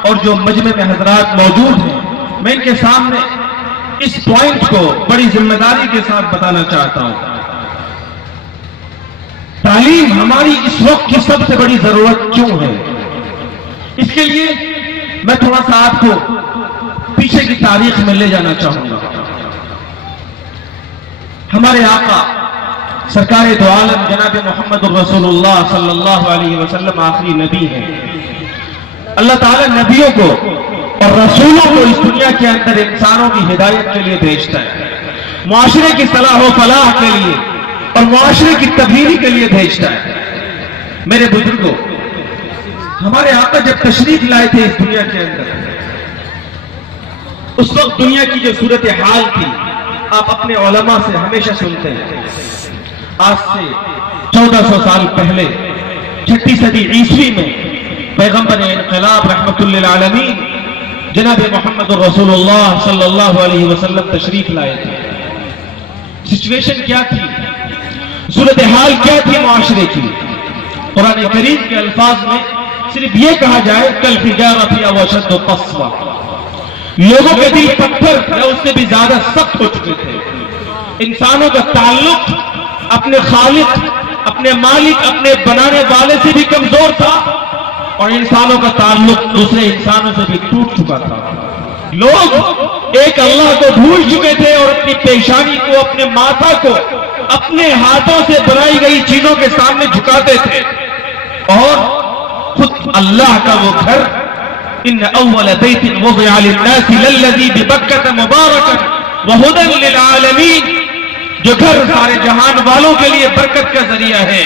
اور جو مجمع میں حضرات موجود ہیں، میں ان کے سامنے اس پوائنٹ کو بڑی ذمہ داری کے ساتھ بتانا چاہتا ہوں. تعلیم ہماری اس وقت کی سب سے بڑی ضرورت کیوں ہے؟ اس کے لیے میں تھوڑا سا آپ کو پیچھے کی تاریخ میں لے جانا چاہوں گا. ہمارے آقا سرکار دو عالم جناب محمد الرسول اللہ صلی اللہ علیہ وسلم آخری نبی ہیں. اللہ تعالیٰ نبیوں کو اور رسولوں کو اس دنیا کے اندر انسانوں کی ہدایت کے لیے بھیجتا ہے، معاشرے کی صلاح و فلاح کے لیے اور معاشرے کی تبدیلی کے لیے بھیجتا ہے. میرے بزرگوں، ہمارے آقا جب تشریف لائے تھے اس دنیا کے اندر، اس وقت دنیا کی جو صورتحال تھی آپ اپنے علماء سے ہمیشہ سنتے ہیں. آج سے 1400 سال پہلے 6 صدی عیسوی میں پیغمبر انقلاب رحمت للعالمین جناب محمد رسول اللہ صلی اللہ علیہ وسلم تشریف لائے تھے. سچویشن کیا تھی؟ صورتحال کیا تھی معاشرے کی؟ قرآن کریم کے الفاظ میں صرف یہ کہا جائے کل حجارۃ او اشد قسوہ، لوگوں کے دل پتھر یا اس سے بھی زیادہ سخت ہو چکے تھے. انسانوں کا تعلق اپنے خالق، اپنے مالک، اپنے بنانے والے سے بھی کمزور تھا اور انسانوں کا تعلق دوسرے انسانوں سے بھی ٹوٹ چکا تھا. لوگ ایک اللہ کو بھول چکے تھے اور اپنی پیشانی کو، اپنے ماتھا کو اپنے ہاتھوں سے بنائی گئی چیزوں کے سامنے جھکاتے تھے اور خود اللہ کا وہ گھر ان اول بیت وضع للناس للذی ببکۃ مبارکا وہدی للعالمین، جو گھر سارے جہان والوں کے لیے برکت کا ذریعہ ہے،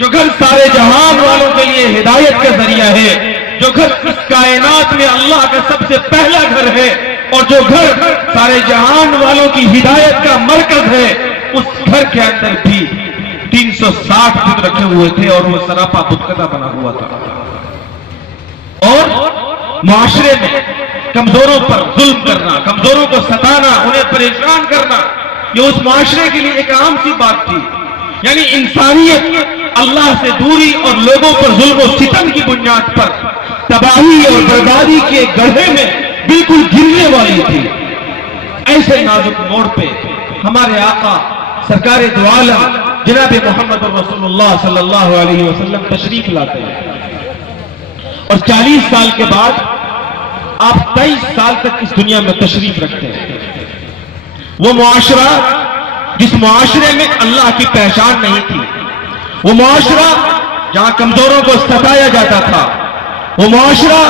جو گھر سارے جہان والوں کے لیے ہدایت کا ذریعہ ہے، جو گھر اس کائنات میں اللہ کا سب سے پہلا گھر ہے اور جو گھر سارے جہان والوں کی ہدایت کا مرکز ہے، اس گھر کے اندر بھی 360 بت رکھے ہوئے تھے اور وہ سراپا بتکدہ بنا ہوا تھا. اور معاشرے میں کمزوروں پر ظلم کرنا، کمزوروں کو ستانا، انہیں پریشان کرنا، یہ اس معاشرے کے لیے ایک عام سی بات تھی. یعنی انسانیت اللہ سے دوری اور لوگوں پر ظلم و ستم کی بنیاد پر تباہی اور بربادی کے گڑھے میں بالکل گرنے والی تھی. ایسے نازک موڑ پہ ہمارے آقا سرکار دو عالم جناب محمد رسول اللہ صلی اللہ علیہ وسلم تشریف لاتے ہیں اور 40 سال کے بعد آپ 23 سال تک اس دنیا میں تشریف رکھتے ہیں. وہ معاشرہ جس معاشرے میں اللہ کی پہچان نہیں تھی، وہ معاشرہ جہاں کمزوروں کو ستایا جاتا تھا، وہ معاشرہ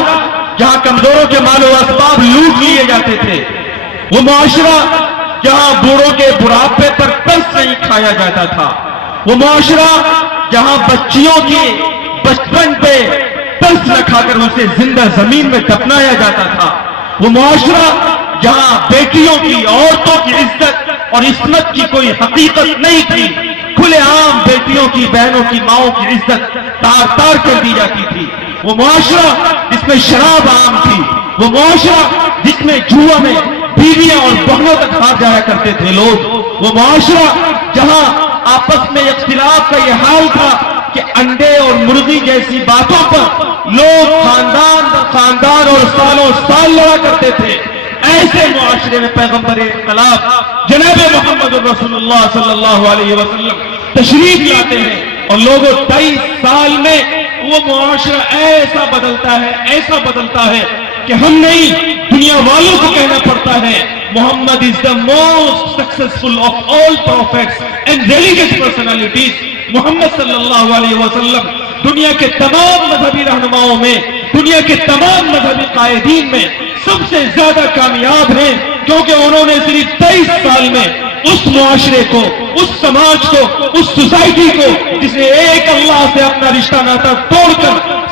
جہاں کمزوروں کے مال و اسباب لوٹ لیے جاتے تھے، وہ معاشرہ جہاں بوڑھوں کے بڑھاپے پر ترس نہیں کھایا جاتا تھا، وہ معاشرہ جہاں بچیوں کی بچپن پہ ترس نہ کھا کر اسے زندہ زمین میں دفنایا جاتا تھا، وہ معاشرہ جہاں بیٹیوں کی، عورتوں کی عزت اور عصمت کی کوئی حقیقت نہیں تھی، کھلے عام بیٹیوں کی، بہنوں کی، ماؤں کی عزت تار تار کر دی جاتی تھی، وہ معاشرہ جس میں شراب عام تھی، وہ معاشرہ جس میں جوا میں بیویاں اور بہنوں تک ہار جایا کرتے تھے لوگ، وہ معاشرہ جہاں آپس میں اختلاف کا یہ حال تھا کہ انڈے اور مرغی جیسی باتوں پر لوگ خاندان اور سالوں سال لڑا کرتے تھے. ایسے معاشرے میں پیغمبر انقلاب جناب محمد رسول اللہ صلی اللہ علیہ وسلم تشریف لاتے ہیں اور لوگوں 23 سال میں وہ معاشرہ ایسا بدلتا ہے کہ ہم نہیں، دنیا والوں کو کہنا پڑتا ہے محمد is the most successful of all prophets and religious personalities. محمد صلی اللہ علیہ وسلم دنیا کے تمام مذہبی رہنماؤں میں، دنیا کے تمام مذہبی قائدین میں سب سے زیادہ کامیاب ہیں، کیونکہ انہوں نے صرف 23 سال میں اس معاشرے کو، اس سماج کو، اس سوسائٹی کو جس نے ایک اللہ سے اپنا رشتہ ناتا توڑ کر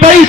23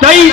23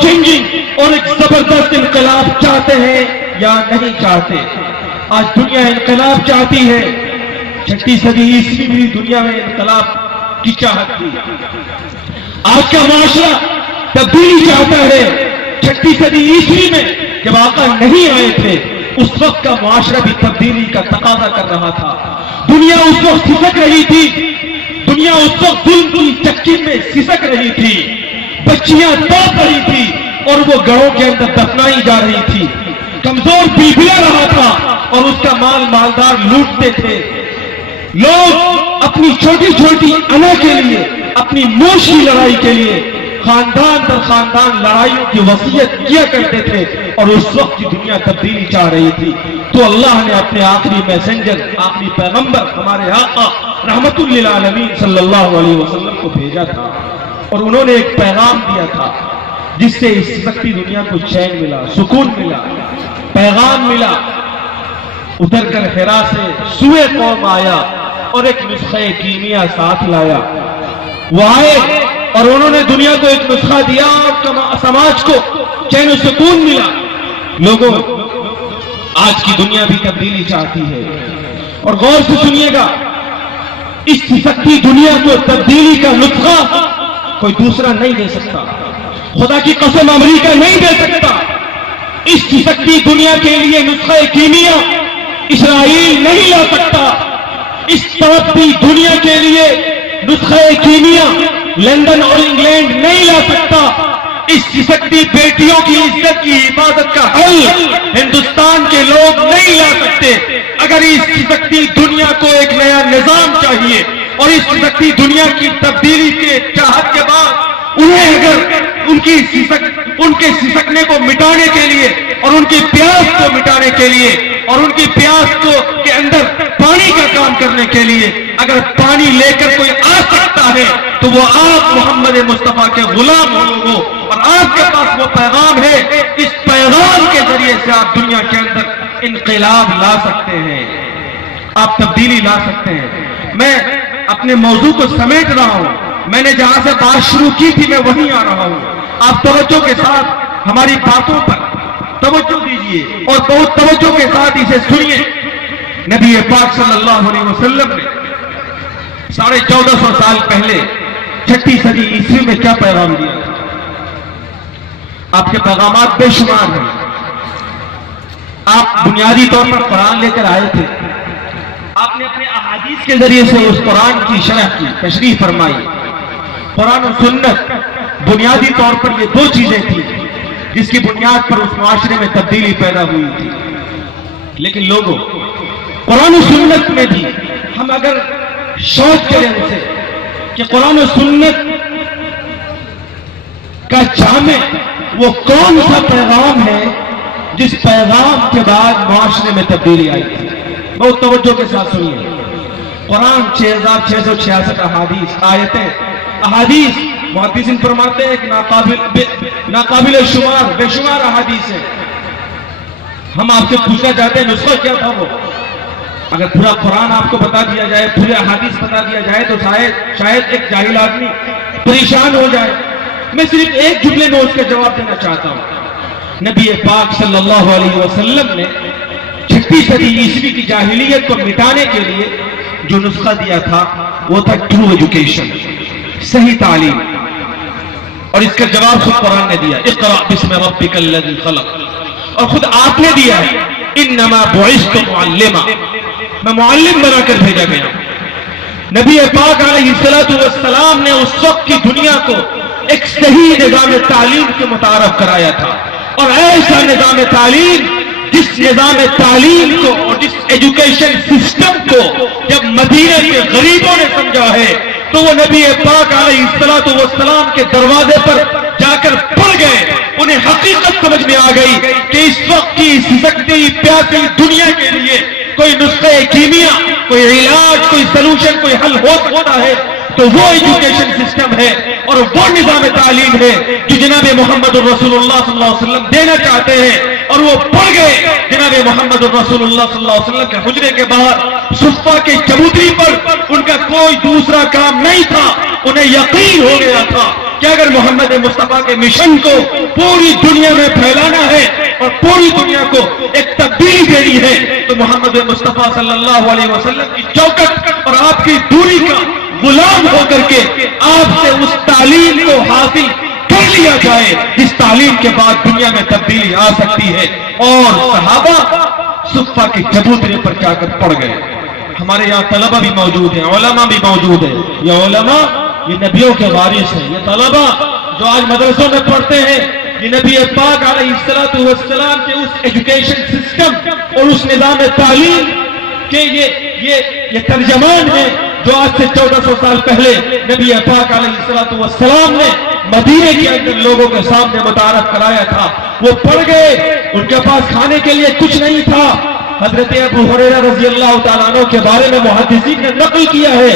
چینجنگ اور ایک زبردست انقلاب چاہتے ہیں یا نہیں چاہتے؟ آج دنیا انقلاب چاہتی ہے، 6 صدی عیسوی بھی دنیا میں انقلاب کی چاہت تھی۔ آج کا معاشرہ تبدیلی چاہتا ہے۔ 6 صدی عیسوی میں جب آقا نہیں آئے تھے اس وقت کا معاشرہ بھی تبدیلی کا تقاضا کر رہا تھا۔ دنیا اس وقت سسک رہی تھی، دنیا اس وقت ظلم کی چکی میں سسک رہی تھی، بچیاں تڑپ رہی تھی اور وہ گھروں کے اندر دفنائی جا رہی تھی، کمزور بلبلا رہا تھا اور اس کا مال مالدار لوٹتے تھے۔ لوگ اپنی چھوٹی چھوٹی انا کے لیے، اپنی موش کی لڑائی کے لیے خاندان در خاندان لڑائیوں کی وصیت کیا کرتے تھے اور اس وقت کی دنیا تبدیلی چاہ رہی تھی۔ تو اللہ نے اپنے آخری میسنجر، آخری پیغمبر ہمارے آقا رحمت للعالمین صلی اللہ علیہ وسلم کو بھیجا تھا اور انہوں نے ایک پیغام دیا تھا جس سے اس سکتی دنیا کو چین ملا، سکون ملا، پیغام ملا۔ اتر کر حرا سے سوئے قوم آیا اور ایک نسخہ کیمیا ساتھ لایا۔ وہ آئے اور انہوں نے دنیا کو ایک نسخہ دیا اور سماج کو چین و سکون ملا۔ لوگوں، آج کی دنیا بھی تبدیلی چاہتی ہے اور غور سے سنیے گا، اس سکتی دنیا کو تبدیلی کا نسخہ کوئی دوسرا نہیں دے سکتا، خدا کی قسم امریکہ نہیں دے سکتا۔ اس سکتی دنیا کے لیے نسخہ کیمیا اسرائیل نہیں لا سکتا۔ اس تڑپتی دنیا کے لیے نسخہ کیمیا لندن اور انگلینڈ نہیں لا سکتا۔ اس سکتی بیٹیوں کی عزت کی حفاظت کا حل ہندوستان کے لوگ نہیں لا سکتے۔ اگر اس سکتی دنیا کو ایک نیا نظام چاہیے اور اس سکتی دنیا کی تبدیلی کے چاہت کے بعد انہیں اگر ان کے سسکنے کو مٹانے کے لیے اور ان کی پیاس کو مٹانے کے لیے اور ان کی پیاس کو کے اندر پانی کا کام کرنے کے لیے اگر پانی لے کر کوئی آ سکتا ہے تو وہ آپ محمد مصطفیٰ کے غلام ہو لوگوں، اور آپ کے پاس وہ پیغام ہے، اس پیغام کے ذریعے سے آپ دنیا کے اندر انقلاب لا سکتے ہیں، آپ تبدیلی لا سکتے ہیں۔ میں اپنے موضوع کو سمیٹ رہا ہوں، میں نے جہاں سے بات شروع کی تھی میں وہیں آ رہا ہوں۔ آپ توجہ کے ساتھ ہماری باتوں پر توجہ دیجئے اور بہت توجہ کے ساتھ اسے سنیے۔ نبی پاک صلی اللہ علیہ وسلم نے 1450 سال پہلے 6 صدی عیسوی میں کیا پیغام دیا تھا؟ آپ کے پیغامات بے شمار ہیں۔ آپ بنیادی طور پر قرآن لے کر آئے تھے، آپ نے اپنے احادیث کے ذریعے سے اس قرآن کی شرح کی، تشریح فرمائی۔ قرآن و سنت بنیادی طور پر یہ 2 چیزیں تھیں جس کی بنیاد پر اس معاشرے میں تبدیلی پیدا ہوئی تھی۔ لیکن لوگوں، قرآن و سنت میں بھی ہم اگر سوچ کریں ان سے کہ قرآن و سنت کا جامع وہ کون سا پیغام ہے جس پیغام کے بعد معاشرے میں تبدیلی آئی تھی۔ بہت توجہ کے ساتھ سنیے۔ قرآن 6666 احادیث، آیتیں، احادیث محدثین فرماتے ہیں کہ ناقابل شمار، بے شمار احادیث ہیں۔ ہم آپ سے پوچھنا چاہتے ہیں نسخہ کیا تھا وہ؟ اگر پورا قرآن آپ کو بتا دیا جائے، پورے احادیث بتا دیا جائے تو شاید ایک جاہل آدمی پریشان ہو جائے۔ میں صرف ایک جملے میں اس کا جواب دینا چاہتا ہوں۔ نبی پاک صلی اللہ علیہ وسلم نے 6 صدی عیسوی کی جاہلیت کو مٹانے کے لیے جو نسخہ دیا تھا وہ تھا ٹرو ایجوکیشن، صحیح تعلیم، اور اس کا جواب خود قرآن نے دیا، اقرأ بسم ربک الذی خلق، اور خود آپ نے دیا ہے، انما بعثت معلما، میں معلم بنا کر بھیجا گیا۔ نبی پاک علیہ السلام نے اس وقت کی دنیا کو ایک صحیح نظام تعلیم کے متعارف کرایا تھا، اور ایسا نظام تعلیم جس نظام تعلیم کو اور جس ایجوکیشن سسٹم کو جب مدینہ کے غریبوں نے سمجھا ہے تو وہ نبی پاک علیہ السلام کے دروازے پر جا کر پڑ گئے۔ انہیں حقیقت سمجھ میں آ گئی کہ اس وقت کی سسکتی پیاسی دنیا کے لیے کوئی نسخہ کیمیا، کوئی علاج، کوئی سلوشن، کوئی حل ہوتا ہے تو وہ ایجوکیشن سسٹم ہے اور وہ نظام تعلیم ہے جو جناب محمد الرسول اللہ صلی اللہ علیہ وسلم دینا چاہتے ہیں۔ اور وہ پڑ گئے جناب محمد الرسول اللہ صلی اللہ علیہ وسلم کے حجرے کے باہر صفہ کے چبوتری پر، ان کا کوئی دوسرا کام نہیں تھا۔ انہیں یقین ہو گیا تھا کہ اگر محمد مصطفیٰ کے مشن کو پوری دنیا میں پھیلانا ہے اور پوری دنیا کو ایک تبدیلی دینی ہے تو محمد مصطفیٰ صلی اللہ علیہ وسلم کی چوکٹ اور آپ کی دوری کا غلام ہو کر کے آپ سے اس تعلیم کو حاصل کر لیا جائے جس تعلیم کے بعد دنیا میں تبدیلی آ سکتی ہے۔ اور صحابہ صفہ کے چبوترے پر جا کر پڑ گئے۔ ہمارے یہاں طلبہ بھی موجود ہیں، علماء بھی موجود ہیں۔ یہ علماء یہ نبیوں کے وارث ہیں، یہ طلبہ جو آج مدرسوں میں پڑھتے ہیں یہ نبی پاک علیہ السلام کے اس ایجوکیشن سسٹم اور اس نظام تعلیم کے یہ ترجمان ہیں جو آج سے 1400 سال پہلے نبی پاک علیہ السلام نے مدینے کے اندر لوگوں کے سامنے متعارف کرایا تھا۔ وہ پڑھ گئے، ان کے پاس کھانے کے لیے کچھ نہیں تھا۔ حضرت ابو ہریرہ رضی اللہ تعالیٰ عنہ کے بارے میں محدثین نے نقل کیا ہے،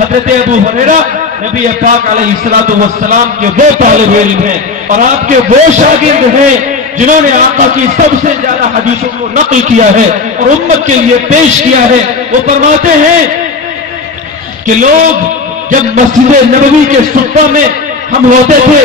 حضرت ابو ہریرہ نبی پاک علیہ السلام کے وہ طالب علم ہیں اور آپ کے وہ شاگرد ہیں جنہوں نے آقا کی سب سے زیادہ حدیثوں کو نقل کیا ہے اور امت کے لیے پیش کیا ہے۔ وہ فرماتے ہیں کہ لوگ جب مسجد نبوی کے صفہ میں ہم ہوتے تھے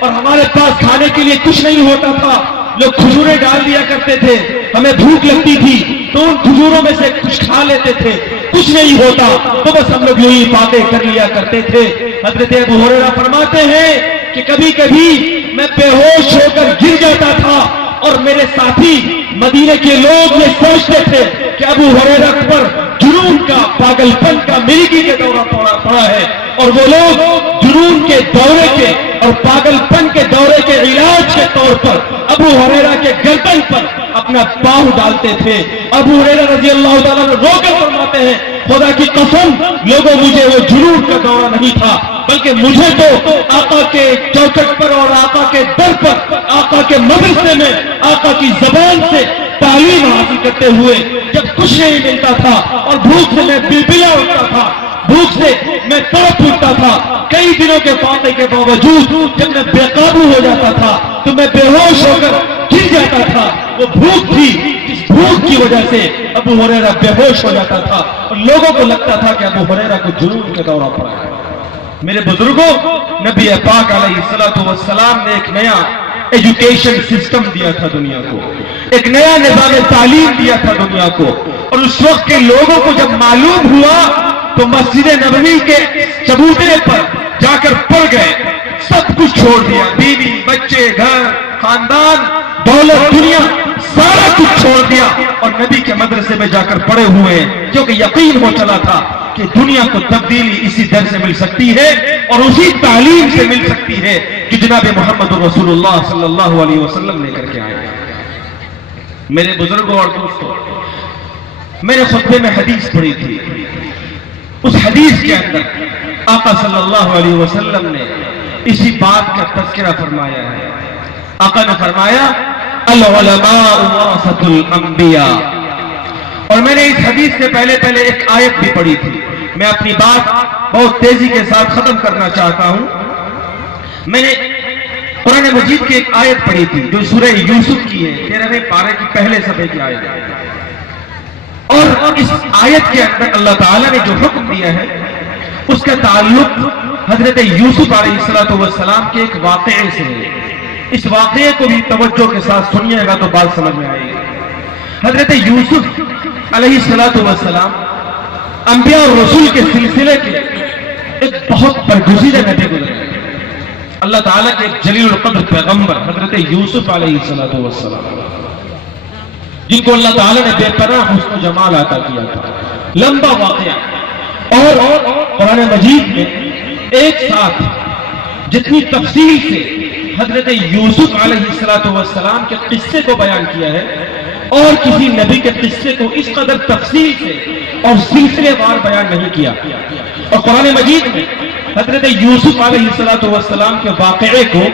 اور ہمارے پاس کھانے کے لیے کچھ نہیں ہوتا تھا، لوگ کھجوریں ڈال دیا کرتے تھے، ہمیں بھوک لگتی تھی تو ان کھجوروں میں سے کچھ کھا لیتے تھے، کچھ نہیں ہوتا تو بس ہم لوگ یہی باتیں کر لیا کرتے تھے۔ حضرت ابو ہریرہ فرماتے ہیں کہ کبھی کبھی میں بے ہوش ہو کر گر جاتا تھا اور میرے ساتھی مدینے کے لوگ یہ سوچتے تھے کہ ابو ہریرہ پر جنون کا، پاگل پن کا، مرگی کا دورہ پڑا ہے، اور وہ لوگ جنون کے دورے کے اور پاگل پن کے دورے کے علاج کے طور پر ابو ہریرہ کے گردن پر اپنا پاؤں ڈالتے تھے۔ ابو ہریرہ رضی اللہ تعالیٰ نے رو کر فرماتے ہیں خدا کی قسم لوگوں مجھے وہ جنون کا دورہ نہیں تھا بلکہ مجھے تو آقا کے چوکٹ پر اور آقا کے در پر، آقا کے مدرسے میں، آقا کی زبان سے تعلیم حاصل کرتے ہوئے جب کچھ نہیں ملتا تھا اور بھوک سے میں بلبلا اٹھتا تھا، بھوک سے میں تڑپ اٹھتا تھا، کئی دنوں کے فاقے کے باوجود جب میں بے قابو ہو جاتا تھا تو میں بے ہوش ہو کر گر جاتا تھا۔ وہ بھوک تھی جس بھوک کی وجہ سے ابو ہریرہ بے ہوش ہو جاتا تھا اور لوگوں کو لگتا تھا کہ ابو ہریرہ کو جنون کا دورہ پڑا ہے۔ میرے بزرگوں، نبی پاک علیہ السلام نے ایک نیا ایجوکیشن سسٹم دیا تھا دنیا کو، ایک نیا نظام تعلیم دیا تھا دنیا کو، اور اس وقت کے لوگوں کو جب معلوم ہوا تو مسجد نبوی کے چبوترے پر جا کر پڑ گئے، سب کچھ چھوڑ دیا، بیوی، بچے، گھر، خاندان، دولت، دنیا، سارا کچھ چھوڑ دیا اور نبی کے مدرسے میں جا کر پڑے ہوئے ہیں، کیونکہ یقین ہو چلا تھا کہ دنیا کو تبدیلی اسی در سے مل سکتی ہے اور اسی تعلیم سے مل سکتی ہے کہ جناب محمد رسول اللہ صلی اللہ علیہ وسلم لے کر کے آئے۔ میرے بزرگوں اور دوستوں، میں نے خطبے میں حدیث پڑھی تھی، اس حدیث کے اندر آقا صلی اللہ علیہ وسلم نے اسی بات کا تذکرہ فرمایا ہے۔ آقا نے فرمایا العلماء ورثۃ الانبیاء، اور میں نے اس حدیث سے پہلے ایک آیت بھی پڑھی تھی۔ میں اپنی بات بہت تیزی کے ساتھ ختم کرنا چاہتا ہوں۔ میں نے قرآن مجید کی ایک آیت پڑھی تھی جو سورہ یوسف کی ہے، 13ویں پارے کی پہلے صفحے کی آیت ہے، اور اس آیت کے اندر اللہ تعالیٰ نے جو حکم دیا ہے اس کا تعلق حضرت یوسف علیہ السلام کے ایک واقعے سے ہے۔ اس واقعے کو بھی توجہ کے ساتھ سنیے گا تو بات سمجھ میں آئے گی۔ حضرت یوسف علیہ السلام انبیاء اور رسول کے سلسلے کے ایک بہت برگزیدہ نبی گزرے، اللہ تعالیٰ کے ایک جلیل القدر پیغمبر حضرت یوسف علیہ السلام، جن کو اللہ تعالیٰ نے بے پناہ حسن و جمال عطا کیا تھا۔ لمبا واقعہ، اور قرآن مجید میں ایک ساتھ جتنی تفصیل سے حضرت یوسف علیہ السلام کے قصے کو بیان کیا ہے اور کسی نبی کے قصے کو اس قدر تفصیل سے اور سلسلے وار بیان نہیں کیا۔ اور قرآن مجید میں حضرت یوسف علیہ السلام کے واقعے کو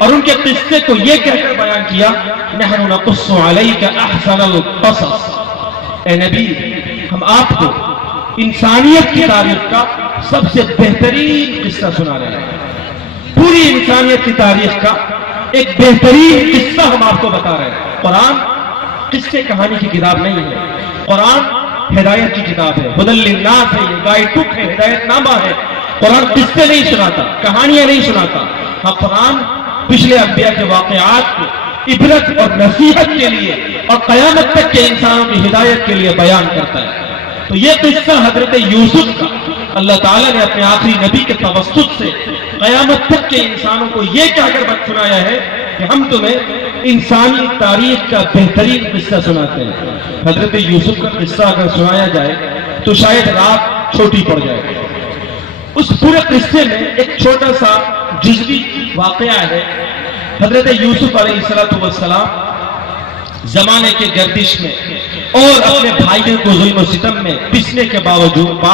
اور ان کے قصے کو یہ کہہ کر بیان کیا، نحن نقص علیک احسن القصص، اے نبی ہم آپ کو انسانیت کی تاریخ کا سب سے بہترین قصہ سنا رہے ہیں۔ پوری انسانیت کی تاریخ کا ایک بہترین قصہ ہم آپ کو بتا رہے ہیں۔ قرآن قصے کہانی کی کتاب نہیں ہے، قرآن ہدایت کی کتاب ہے، ہدی للناس ہے، یہ گائیڈ بک ہے، ہدایت نامہ ہے۔ قرآن قصے نہیں سناتا، کہانیاں نہیں سناتا، ہاں قرآن پچھلے انبیاء کے واقعات کو عبرت اور نصیحت کے لیے اور قیامت تک کے انسانوں کی ہدایت کے لیے بیان کرتا ہے۔ تو یہ قصہ حضرت یوسف کا اللہ تعالیٰ نے اپنے آخری نبی کے توسط سے قیامت تک کے انسانوں کو یہ کہہ کر سنایا ہے کہ ہم تمہیں انسانی تاریخ کا بہترین قصہ سناتے ہیں۔ حضرت یوسف کا قصہ اگر سنایا جائے تو شاید رات چھوٹی پڑ جائے۔ اس پورے قصے میں ایک چھوٹا سا جزوی واقعہ ہے۔ حضرت یوسف علیہ السلام زمانے کے گردش میں اور اپنے بھائیوں کو ظلم و ستم میں پسنے کے باوجود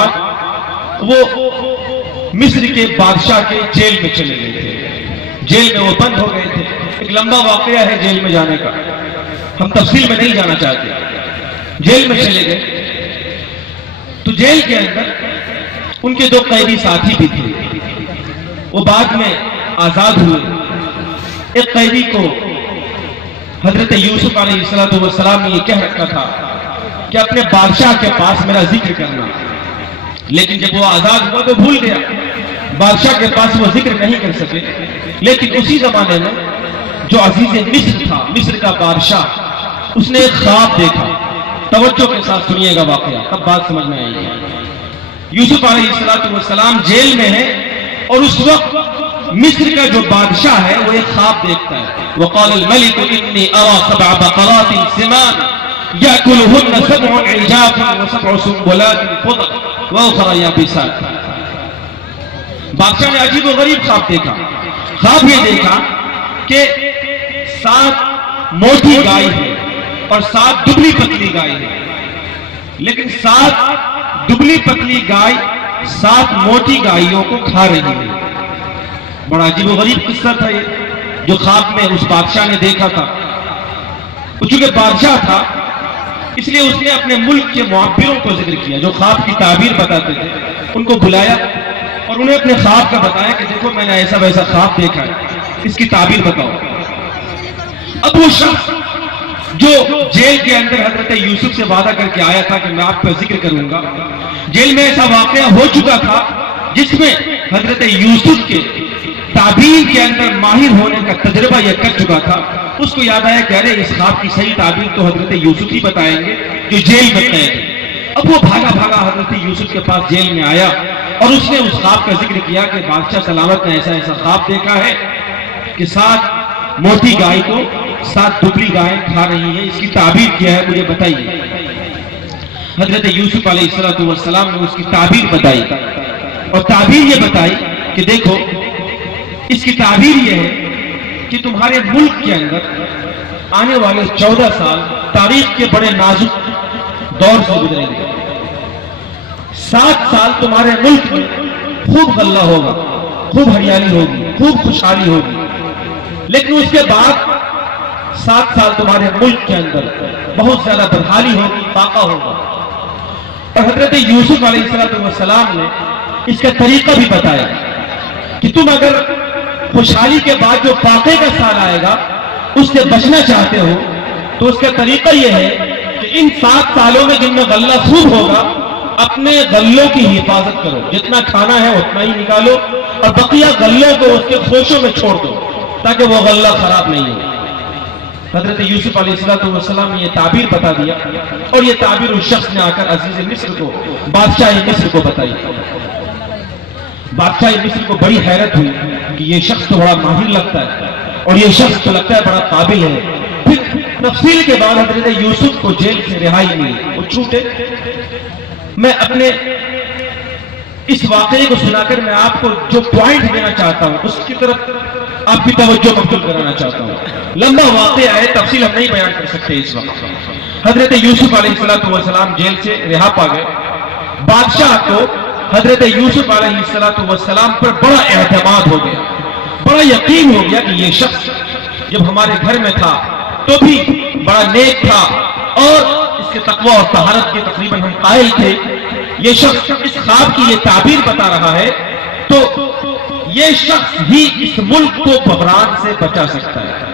وہ مصر کے بادشاہ کے جیل میں چلے گئے تھے۔ جیل میں وہ بند ہو گئے تھے۔ ایک لمبا واقعہ ہے جیل میں جانے کا، ہم تفصیل میں نہیں جانا چاہتے۔ جیل میں چلے گئے تو جیل کے اندر ان کے دو قیدی ساتھی بھی تھے، وہ بعد میں آزاد ہوئے۔ ایک قیدی کو حضرت یوسف علیہ السلام نے یہ کہہ رکھا تھا کہ اپنے بادشاہ کے پاس میرا ذکر کرنا، لیکن جب وہ آزاد ہوا تو بھول گیا، بادشاہ کے پاس وہ ذکر نہیں کر سکے۔ لیکن اسی زمانے میں جو عزیز مصر تھا، مصر کا بادشاہ، اس نے ایک خواب دیکھا۔ توجہ کے ساتھ سنیے گا واقعہ، تب بات سمجھ میں آئے گی۔ یوسف علیہ السلام جیل میں ہے اور اس وقت مصر کا جو بادشاہ ہے وہ ایک خواب دیکھتا ہے۔ وقال الملك انی ارى 7 بقرات سمان يأكلهن 7 عجاف و7 سنبلات خضر واخرى يابسات۔ بادشاہ نے عجیب و غریب خواب دیکھا۔ خواب یہ دیکھا کہ 7 موٹی گائے ہیں اور 7 دبلی پتلی گائے ہیں، لیکن 7 دبلی پتلی گائے 7 موٹی گائیوں کو کھا رہی ہے۔ بڑا عجیب و غریب قصہ تھا یہ جو خواب میں اس بادشاہ نے دیکھا تھا۔ چونکہ بادشاہ تھا اس لیے اس نے اپنے ملک کے معبروں کو ذکر کیا جو خواب کی تعبیر بتاتے تھے، ان کو بلایا اور انہیں اپنے خواب کا بتایا کہ دیکھو میں نے ایسا ویسا خواب دیکھا ہے، اس کی تعبیر بتاؤ۔ اب وہ شخص جو جیل کے اندر حضرت یوسف سے وعدہ کر کے آیا تھا کہ میں آپ کا ذکر کروں گا، جیل میں ایسا واقعہ ہو چکا تھا جس میں حضرت یوسف کے تعبیر کے اندر ماہر ہونے کا تجربہ یہ کر چکا تھا۔ اس کو یاد آیا کہ ارے اس خواب کی صحیح تعبیر تو حضرت یوسف ہی بتائیں گے جو جیل میں قید ہے۔ اب وہ بھاگا بھاگا حضرت یوسف کے پاس جیل میں آیا اور اس نے اس خواب کا ذکر کیا کہ بادشاہ سلامت نے ایسا ایسا خواب دیکھا ہے کہ 7 موٹی گائے کو 7 دبلی گائیں کھا رہی ہیں، اس کی تعبیر کیا ہے مجھے بتائیے۔ حضرت یوسف علیہ السلام نے اس کی تعبیر بتائی اور تعبیر یہ بتائی کہ دیکھو اس کی تعبیر یہ ہے کہ تمہارے ملک کے اندر آنے والے 14 سال تاریخ کے بڑے نازک دور سے گزریں گے۔ 7 سال تمہارے ملک میں خوب غلہ ہوگا، خوب ہریالی ہوگی، خوب خوشحالی ہوگی، لیکن اس کے بعد 7 سال تمہارے ملک کے اندر بہت زیادہ بدحالی ہوگی، فاقہ ہوگا۔ اور حضرت یوسف علیہ السلام نے اس کا طریقہ بھی بتایا کہ تم اگر خوشحالی کے بعد جو فاقے کا سال آئے گا اس سے بچنا چاہتے ہو تو اس کا طریقہ یہ ہے کہ ان 7 سالوں میں جن میں غلہ خوب ہوگا اپنے غلوں کی حفاظت کرو، جتنا کھانا ہے اتنا ہی نکالو اور بقیہ غلوں کو اس کے خوشوں میں چھوڑ دو تاکہ وہ غلہ خراب نہیں ہو۔ حضرت یوسف علیہ السلام نے یہ تعبیر بتا دیا اور یہ تعبیر اس شخص نے آ کر عزیز مصر کو، بادشاہ مصر کو بتائی۔ بادشاہ مصر کو بڑی حیرت ہوئی کہ یہ شخص تو بڑا ماہر لگتا ہے اور یہ شخص تو لگتا ہے بڑا قابل ہے۔ پھر تفصیل کے بعد حضرت یوسف کو جیل سے رہائی ملی، وہ چھوٹے۔ میں اپنے اس واقعے کو سنا کر میں آپ کو جو پوائنٹ دینا چاہتا ہوں اس کی طرف آپ کی توجہ مبذول کرانا چاہتا ہوں۔ لمبا واقعہ ہے، تفصیل ہم نہیں بیان کر سکتے اس وقت۔ حضرت یوسف علیہ السلام جیل سے رہا پا گئے۔ بادشاہ کو حضرت یوسف علیہ السلام پر بڑا اعتماد ہو گیا، بڑا یقین ہو گیا کہ یہ شخص جب ہمارے گھر میں تھا تو بھی بڑا نیک تھا اور اس کے تقوی اور طہارت کے تقریباً ہم قائل تھے۔ یہ شخص اس خواب کی یہ تعبیر بتا رہا ہے تو یہ شخص ہی اس ملک کو بحران سے بچا سکتا ہے۔